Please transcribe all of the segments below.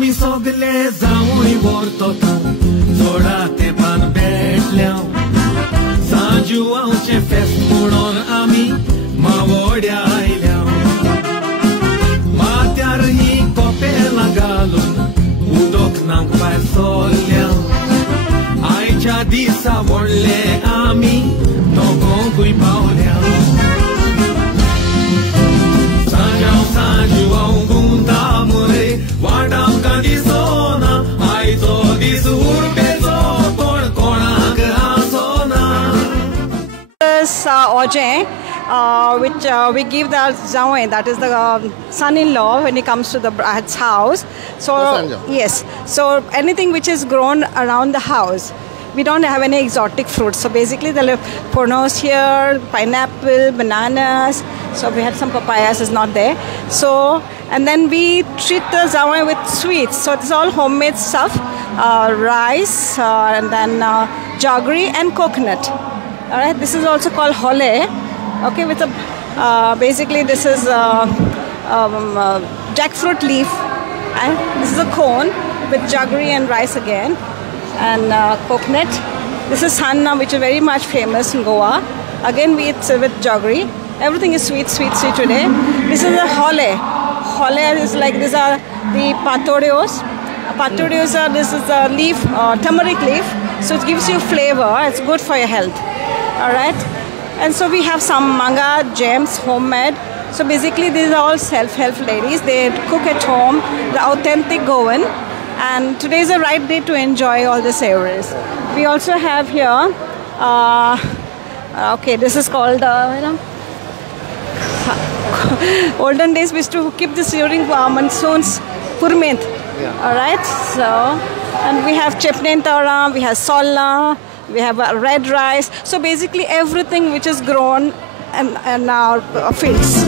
आमी सगळे जावूय व्हरतो थोडा तेंपान भेटल्या सांजुवांचे फेस्त म्हणून आमी मावड्या आयल्या माथ्यार ही कोपेलां घालून उदक नाक भायर सरल्या आयच्या दिसा व्हडले आमी दोगोंकूय पावल्या सांजुवांव गुंता मरे वाट आमकां दिसोना आयचो दीस उरबेचो कोण कोणाक आसोना. Oje, which we give the zawai, that is the son-in-law, when he comes to the bride's house. So yes, so anything which is grown around the house. We don't have any exotic fruits. So basically the ponos here, pineapple, bananas. So we had some papayas, is not there. So, and then we treat the zawai with sweets. So it's all homemade stuff, rice, and then jaggery and coconut. All right, this is also called hole. Okay, with a basically this is jackfruit leaf, and this is a cone with jaggery and rice again, and coconut. This is sanna, which is very much famous in Goa. Again, we eat with jaggery. Everything is sweet today. This is a hole. Hole is like, these are the patodios. Patodios are, this is a leaf, turmeric leaf. So it gives you flavor. It's good for your health. All right. And so we have some manga gems, homemade. So basically these are all self-help ladies. They cook at home, the authentic Goan. And today is the right day to enjoy all the savories. We also have here, okay, this is called, olden days we used to keep this during monsoons, purment. Yeah. All right, so, and we have chepnen tara, we have solla, we have red rice. So basically everything which is grown in our fields.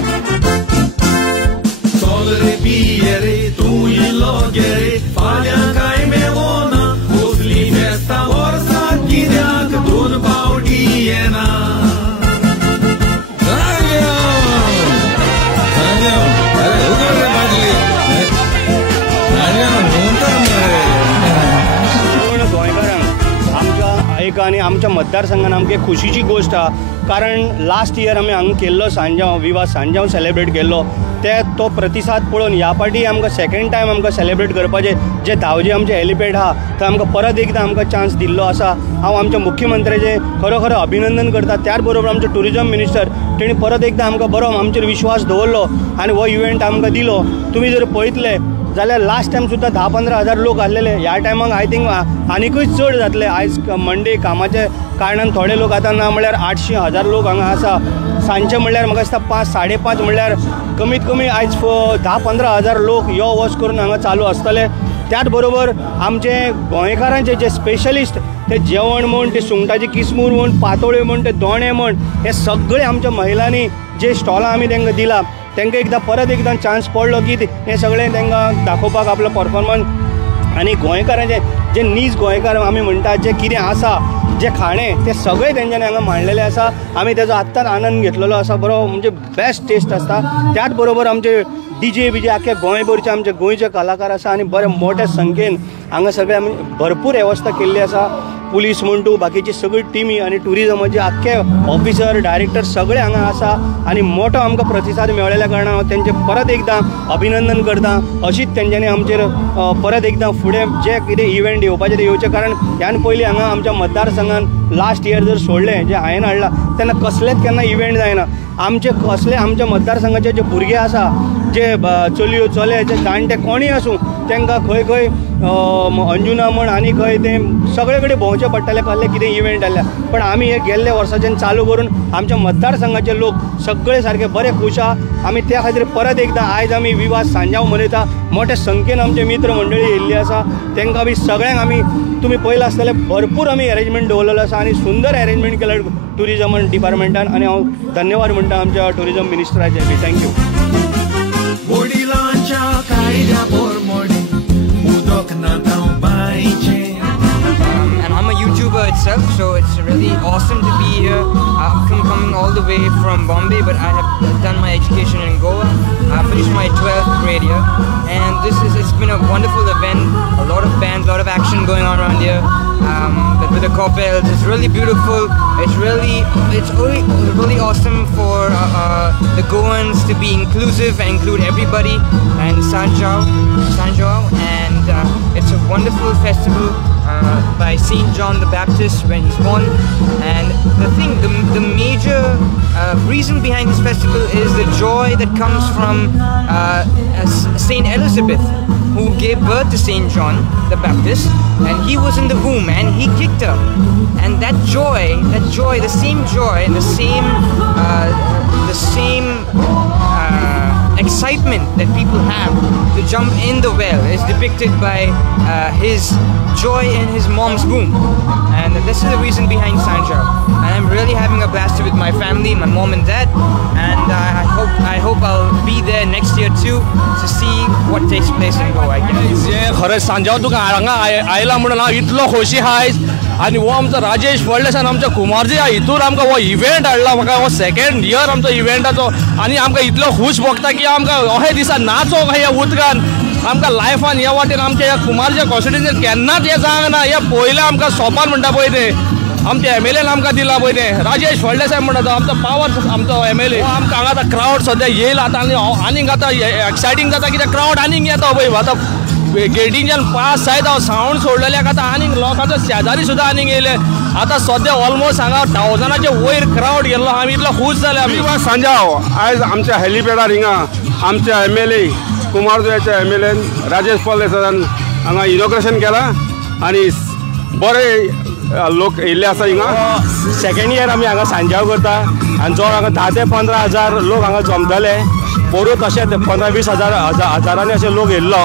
आणि आमच्या मतदारसंघात आमगे खुशीची गोष्ट आहे कारण last year आम्ही हांगा केल्लो सांजांव विवाह सांजांव सेलिब्रेट केल्लो ते तो प्रतिसाद पळोवन ह्या फाटी आमकां सेकंड टायम आमकां सेलिब्रेट करपाचे जे धावजे आमचे हेलिपॅड आहा थंय आमकां परत एकदां आमकां चान्स दिल्लो आसा. हांव आमच्या मुख्यमंत्र्याचे खरो अभिनंदन करता. त्याच बरोबर आमचे टुरिजम मिनिस्टर तेणी परत एकदां आमकां बरो आमचेर विश्वास दवरलो आनी हो इव्हेंट आमकां दिलो. तुमी जर पळयतले जाल्यार लास्ट टायम सुद्दां 10-15 हजार लोक आसलेले. ह्या टायमाक आय थिंक आनीकूय चड जातले. आयज मंडे कामाच्या कारणान थोडे लोक आतां ना म्हळ्यार 800,000 लोक हांगा आसा. सांजचे म्हळ्यार म्हाका दिसता 5-5.5 म्हळ्यार कमीत कमी आयज 10-15 हजार लोक यो वच करून हांगा चालू आसतले. त्याच बरोबर आमचे गोंयकारांचे जे स्पेशलिस्ट ते जेवण म्हण, ते सुंगटाची किसमूर म्हण, पातोळ्यो म्हण, ते दोणे म्हण, हे सगळे आमच्या महिलांनी जे स्टॉलां आमी तांकां दिला तांकां एकदां परत एकदां चान्स पडलो की हे सगळें तांकां दाखोवपाक आपलो परफॉर्मन्स. आनी गोंयकारांचे जे नीज गोंयकार आमी म्हणटात जे कितें आसा जे खाणें ते सगळें तेंच्यांनी हांगा मांडलेलें आसा. आमी तेजो आत्ताच आनंद घेतलेलो आसा. बरो म्हणजे बेस्ट टेस्ट आसता. त्याच बरोबर आमचे डीजे बीजे आख्या गोंयभरचे आमचे गोंयचे कलाकार आसा आनी बरे मोठ्या संख्येन हांगा सगळे आमी भरपूर वेवस्था केल्ली आसा. पुलीस म्हण तूं बाकीची सगळी टिमी आनी टुरिजमाचे आख्खे ऑफिसर डायरेक्टर सगळे हांगा आसा आनी मोठो आमकां प्रतिसाद मेळ्ळेल्या कारणान हांव तेंचे परत एकदां अभिनंदन करता. अशीच तेंच्यांनी आमचेर परत एकदां फुडें जे कितें इव्हेंट येवपाचे ते येवचे. कारण ह्यान पयलीं हांगा आमच्या मतदारसंघान लास्ट इयर जर सोडलें जे हांवें हाडलां तेन्ना कसलेच केन्ना इव्हेंट जायना. आमचे कसले आमच्या मतदारसंघाचे जे भुरगे आसा जे चलयो चले जे जाणटे कोणीय आसूं तांकां खंय खंय अंजुना म्हण आनी खंय ते सगळे कडेन भोंवचें पडटलें कसलें कितें इव्हेंट आसल्या. पण आमी हे गेल्ल्या वर्साच्यान चालू करून आमच्या मतदारसंघाचे लोक सगळे सारके बरे खूश आहा. आमी त्या खातीर परत एकदां आयज आमी विवाह सांजांव मनयता. मोठ्या संख्येन आमचे मित्र मंडळी येयल्ली आसा. तांकां बी सगळ्यांक आमी तुमी पळयलां आसतलें भरपूर आमी अरेंजमेंट दवरलेलो आसा आनी सुंदर अरेंजमेंट केला टुरिजम डिपार्टमेंटान आनी हांव धन्यवाद म्हणटा आमच्या टुरिजम मिनिस्टराचे बी. थँक्यू. वडिलांच्या कायद्या पोरमोडी उदक नाताव बायचें. And I'm a YouTuber itself, so it's really awesome to be here. I've come coming all the way from Bombay, but I have done my education in Goa. I finished my 12th grade here, and it's been a wonderful event. A lot of bands, a lot of action going on around here. But with the Kopels, it's really beautiful. It's really awesome for the Goans to be inclusive and include everybody. And Sanjao, and it's a wonderful festival by Saint John the Baptist when he's born. And the major reason behind this festival is the joy that comes from Saint Elizabeth, who gave birth to Saint John the Baptist, and he was in the womb and he kicked her. And that joy, the same joy and the same excitement that people have to jump in the well is depicted by his joy in his mom's womb. And this is the reason behind Sanjao. And I'm really having a blast with my family, my mom and dad, and I hope I'll be there next year too to see what takes place in Goa again. खरंच सांजाव तुका हांगा आयला म्हणून हांव इतलो खोशी आयज आनी हो आमचो राजेश फळदेसाय आमच्या कुमारजी हितून आमकां हो इव्हेंट हाडला म्हाका हो सेकंड इयर आमचो इव्हेंटाचो आनी आमकां इतलो खूश भोगता की आमकां अशे दिसा नाचोंक ह्या उदकान आमकां लायफान ह्या वाटेन आमच्या ह्या कुमारजी कॉन्स्टिट्युएन्सीन केन्नाच हें जावंक ना हें पयलें आमकां सोपान म्हणटा पळय तें आमच्या MLAन आमकां दिला पळय तें राजेश फळदेसाय म्हणटा तो आमचो पावर आमचो MLA आमकां हांगा आतां क्रावड सद्या येयला आतां आनीक आतां एक्सायटींग जाता कित्याक क्रावड आनीक येता पळय आतां गेटींच्यान पास जायत हांव सावंड सोडलेल्याक आतां आनीक लोकांचो शेजारी सुद्दां आनीक येयले आतां सद्या ऑलमोस्ट हांगा 1000च्या वयर क्रावड गेल्लो आमी इतलो खूश जाले आमी सांजाव आयज आमच्या हेलिपॅडार हिंगा आमच्या MLA कुमारजुव्याच्या MLAन राजेश फळदेसायान हांगा इनॉग्रेशन केलां आनी बरे लोक येयल्ले आसा हिंगा सेकंड इयर आमी हांगा सांजाव करता आनी जो हांगा 10 ते 15,000 लोक हांगा जमतले परत अशे 15-20 हजारांनी अशे लोक येयल्लो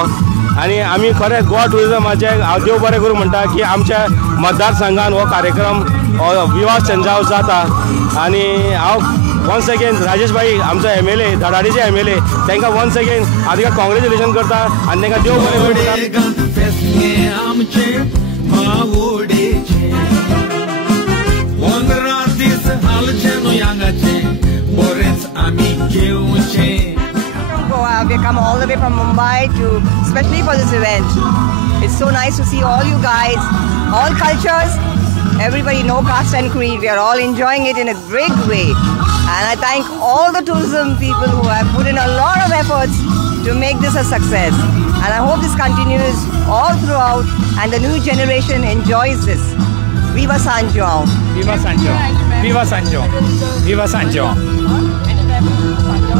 आनी आमी खरें गोवा टुरिजमाचे हांव देव बरें करूं म्हणटा की आमच्या मतदारसंघान हो कार्यक्रम विवाह संजाव जाता आनी हांव वन्स अगेन राजेश भाई आमचो MLA धडाडीचे MLA तांकां वन्स अगेन हांव तिका कॉंग्रेच्युलेशन करता आनी तांकां देव बरें Goa, we come all the way from Mumbai especially for this event. It's so nice to see all you guys, all cultures, everybody, no caste and creed. We are all enjoying it in a great way. And I thank all the tourism people who have put in a lot of efforts to make this a success. And I hope this continues all throughout and the new generation enjoys this. Viva Sanjao! Viva Sanjao! Viva Sanjao! Viva Sanjao!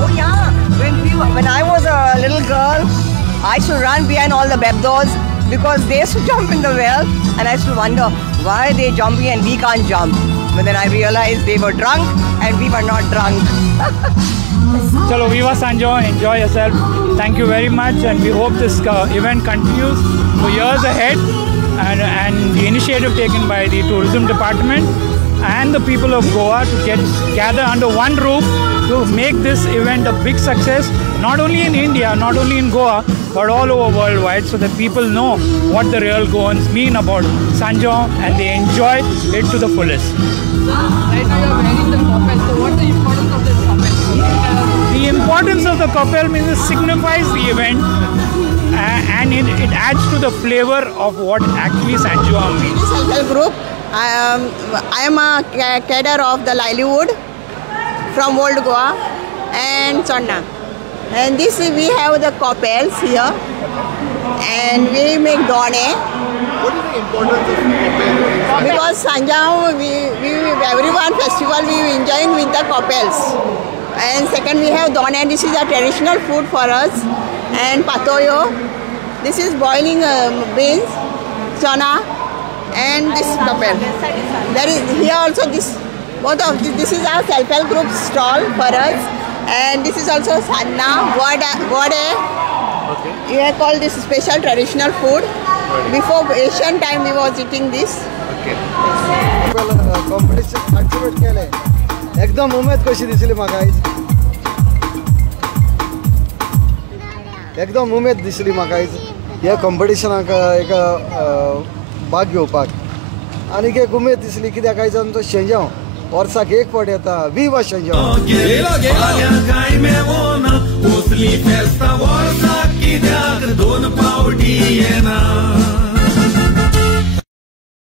Oh yeah, when I was a little girl, I used to run behind all the bebdos because they used to jump in the well and I used to wonder why they jumping and we can't jump. But then I realized they were drunk and we were not drunk. Chalo, Viva Sanjao, enjoy yourself. Thank you very much and we hope this event continues for years ahead and the initiative taken by the tourism department and the people of Goa to gather under one roof to make this event a big success, not only in India, not only in Goa, but all over worldwide, so that people know what the real Goans mean about Sanjao and they enjoy it to the fullest. Right now you are wearing the Kopel, so what's the importance of this Kopel? The importance of the Kopel means it signifies the event and it adds to the flavor of what actually Sanjao means. Self-help group. I am a cadre of the livelihood from Old Goa and Chonna. And this we have the Kopels here and we make done. What is the importance of Kopel? Because Sanjao, everyone festival we enjoying with the Kopels. And second we have done, this is a traditional food for us. And patoyo, this is boiling beans, chana, and this Kopel. There is here also this this is our self-help group stall for us, and this is also sanna, vade. Okay. We have called this special traditional food. Before Asian time, we was eating this. Okay. Competition participate केले. एकदम उमेद कशी दिसली म्हाका आयज. एकदम उमेद दिसली म्हाका आयज ह्या कॉम्पिटिशनाक एक भाग घेवपाक. आनीक एक उमेद दिसली कित्याक आयज आमचो शेंजाव वर्साक एक फावट येता. विवा सांजाव. गेलो काय मेवना, उसली फेस्ता